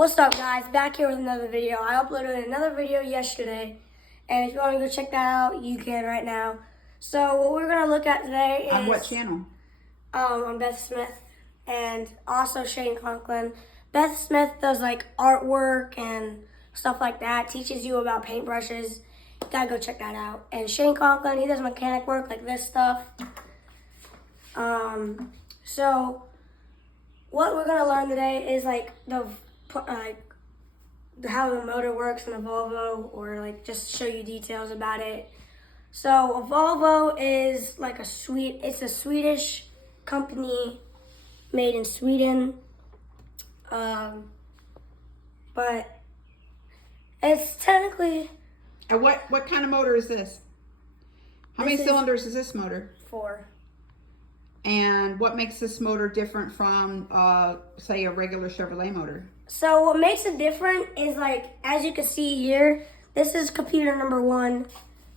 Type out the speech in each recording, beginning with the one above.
What's up, guys? Back here with another video. I uploaded another video yesterday, and if you want to go check that out, you can right now. So what we're going to look at today is... On what channel? On Beth Smith and also Shane Conklin. Beth Smith does like artwork and stuff like that, teaches you about paintbrushes. You gotta go check that out. And Shane Conklin, he does mechanic work like this stuff. So what we're gonna learn today is like how the motor works in a Volvo, or like just show you details about it. So a Volvo is like it's a Swedish company made in Sweden. But it's technically... And what kind of motor is this? How many cylinders is this motor? 4. And what makes this motor different from, say, a regular Chevrolet motor? So what makes it different is, like, as you can see here, this is computer number 1,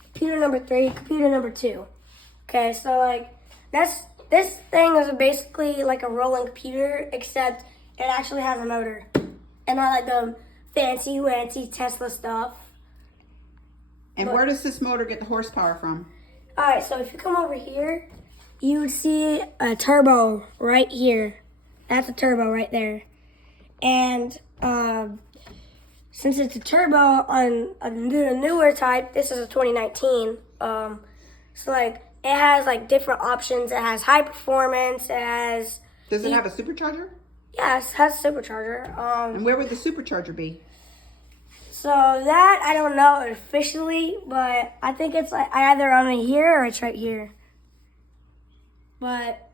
computer number 3, computer number 2. Okay, so, like, this thing is basically like a rolling computer, except it actually has a motor. And not like the fancy-wancy Tesla stuff. And where does this motor get the horsepower from? Alright, so if you come over here, you would see a turbo right here. That's a turbo right there. And since it's a turbo on a newer type, this is a 2019. So like it has like different options. It has high performance. It has. Does it have a supercharger? Yes, it has a supercharger. And where would the supercharger be? So that I don't know officially, but I think it's like either on here or it's right here. But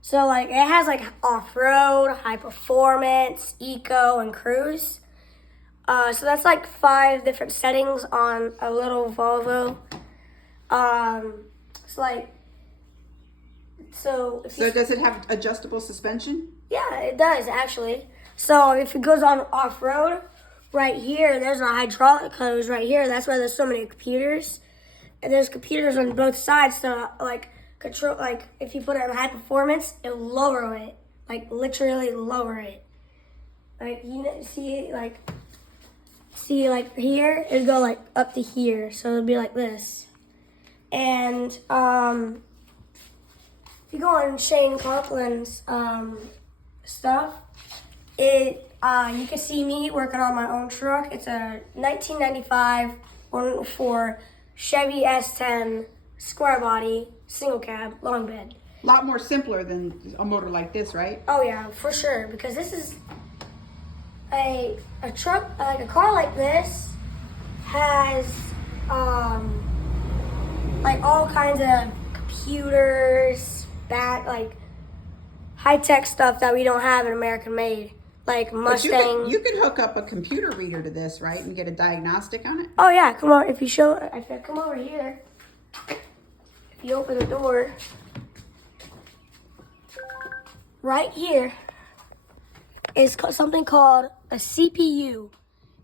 so like it has like off-road, high performance, eco, and cruise. So that's like 5 different settings on a little Volvo. So does it have adjustable suspension? Yeah, it does actually. So if it goes on off-road, right here, there's a hydraulic hose right here. That's why there's so many computers. And there's computers on both sides, so like control, like if you put it on high performance, it'll lower it, like literally lower it. Like you know, see like here, it'll go like up to here, so it'll be like this. And if you go on Shane Conklin's stuff, you can see me working on my own truck. It's a 1995 104 Chevy S10 square body, single cab, long bed. A lot more simpler than a motor like this, right? Oh yeah, for sure. Because this is a truck, like a car like this has like all kinds of computers, like high-tech stuff that we don't have in American made. Like Mustang. You could hook up a computer reader to this, right, and get a diagnostic on it? Oh yeah, come on. If you come over here, if you open the door, right here is something called a CPU.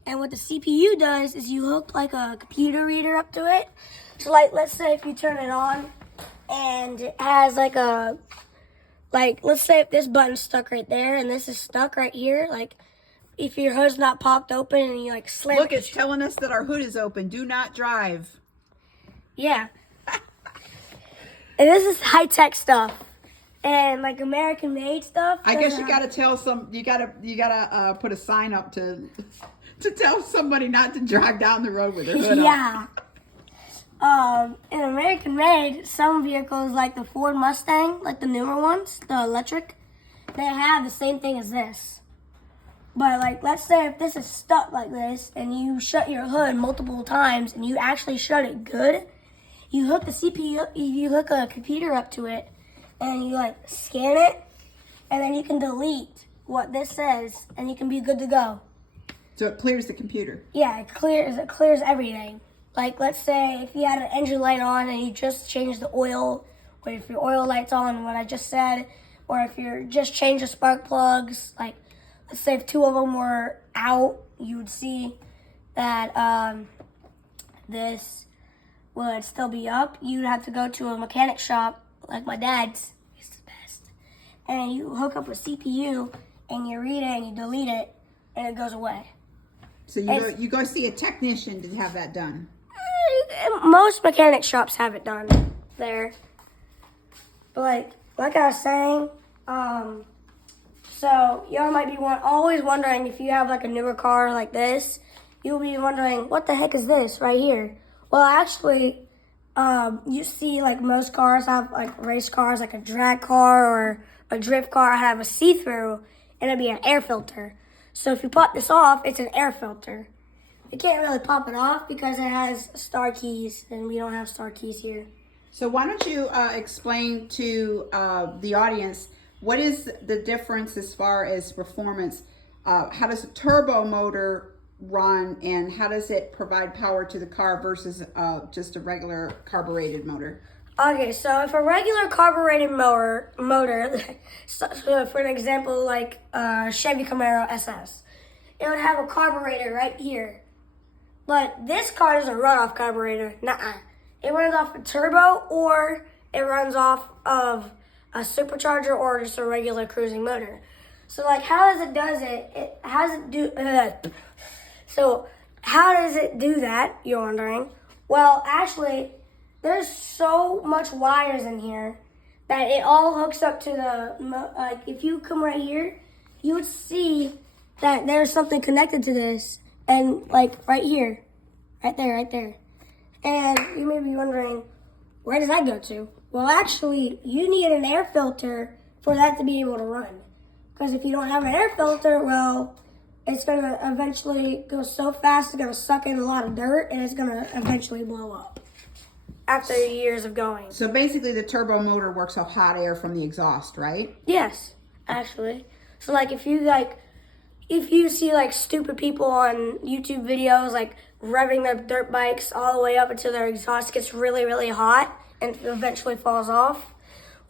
And what the CPU does is you hook like a computer reader up to it. So like, let's say if you turn it on and it has like let's say if this button's stuck right there and this is stuck right here, like if your hood's not popped open and you like slam Look, it's telling us that our hood is open. Do not drive. Yeah. And this is high-tech stuff. And like American-made stuff. I guess you gotta tell you gotta put a sign up to tell somebody not to drive down the road with their hood yeah. In American-made, some vehicles like the Ford Mustang, like the newer ones, the electric, they have the same thing as this. But like, let's say if this is stuck like this and you shut your hood multiple times and you actually shut it good, you hook the CPU, you hook a computer up to it and you like scan it, and then you can delete what this says and you can be good to go. So it clears the computer? Yeah, it clears everything. Like, let's say if you had an engine light on and you just changed the oil, or if your oil light's on, what I just said, or if you're just changed the spark plugs, like, let's say if 2 of them were out, you would see that this would still be up. You'd have to go to a mechanic shop, like my dad's, he's the best, and you hook up a CPU, and you read it and you delete it and it goes away. So you go see a technician to have that done. Most mechanic shops have it done there. But like I was saying, so y'all might be always wondering if you have like a newer car like this, you'll be wondering, what the heck is this right here? Well, actually, you see like most cars have like race cars, like a drag car or a drift car have a see-through, and it'll be an air filter. So if you pop this off, it's an air filter. You can't really pop it off because it has star keys, and we don't have star keys here. So why don't you explain to the audience what is the difference as far as performance? How does a turbo motor run, and how does it provide power to the car versus just a regular carbureted motor? Okay, so if a regular carbureted motor so for an example like Chevy Camaro SS, it would have a carburetor right here. But this car doesn't run off carburetor. Nuh-uh. It runs off a turbo, or it runs off of a supercharger or just a regular cruising motor. So like how does it do that, you're wondering? Well, actually, there's so much wires in here that it all hooks up to the, if you come right here, you would see that there's something connected to this, and like right here, right there. And you may be wondering, where does that go to? Well, actually, you need an air filter for that to be able to run. Because if you don't have an air filter, well, it's going to eventually go so fast, it's going to suck in a lot of dirt, and it's going to eventually blow up after years of going. So basically the turbo motor works off hot air from the exhaust, right? Yes, actually. So like if you see like stupid people on YouTube videos like revving their dirt bikes all the way up until their exhaust gets really, really hot and eventually falls off,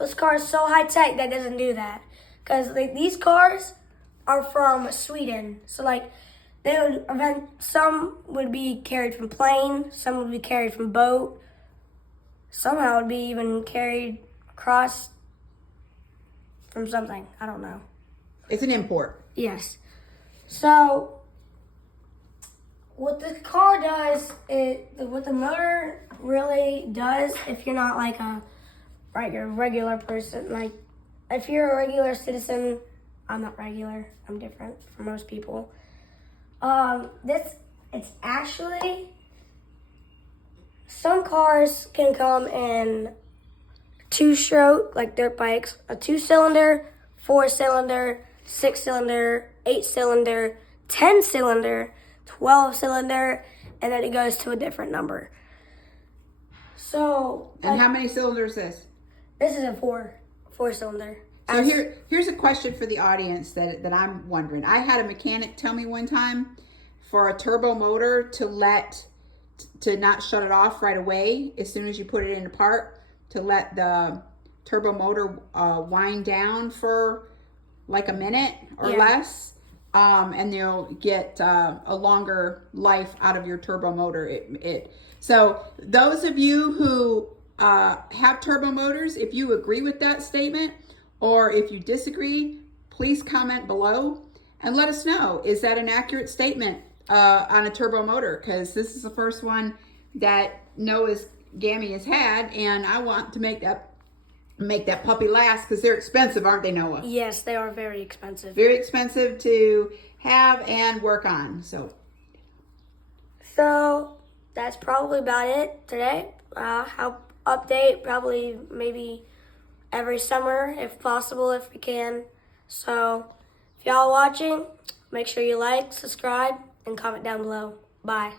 this car is so high tech that doesn't do that. Because these cars are from Sweden. So like some would be carried from plane, some would be carried from boat, somehow would be even carried across from something. I don't know. It's an import. Yes. So what the car does, what the motor really does, if you're not like a regular person, like if you're a regular citizen, I'm not regular, I'm different from most people. It's actually, some cars can come in 2-stroke, like dirt bikes, a 2-cylinder, 4-cylinder, 6-cylinder, 8-cylinder, 10-cylinder, 12-cylinder, and then it goes to a different number. So. And how many cylinders is this? This is a 4-cylinder. So here's a question for the audience that I'm wondering. I had a mechanic tell me one time for a turbo motor to not shut it off right away as soon as you put it into park, to let the turbo motor wind down for like a minute or less, and you'll get a longer life out of your turbo motor. So those of you who have turbo motors, if you agree with that statement or if you disagree, please comment below and let us know, is that an accurate statement on a turbo motor? Because this is the first one that Noah's Gammy has had, and I want to make that puppy last, because they're expensive, aren't they, Noah? Yes, they are very expensive. Very expensive to have and work on. So that's probably about it today. How update probably maybe every summer if possible, if we can. So if y'all watching, make sure you like, subscribe, and comment down below. Bye.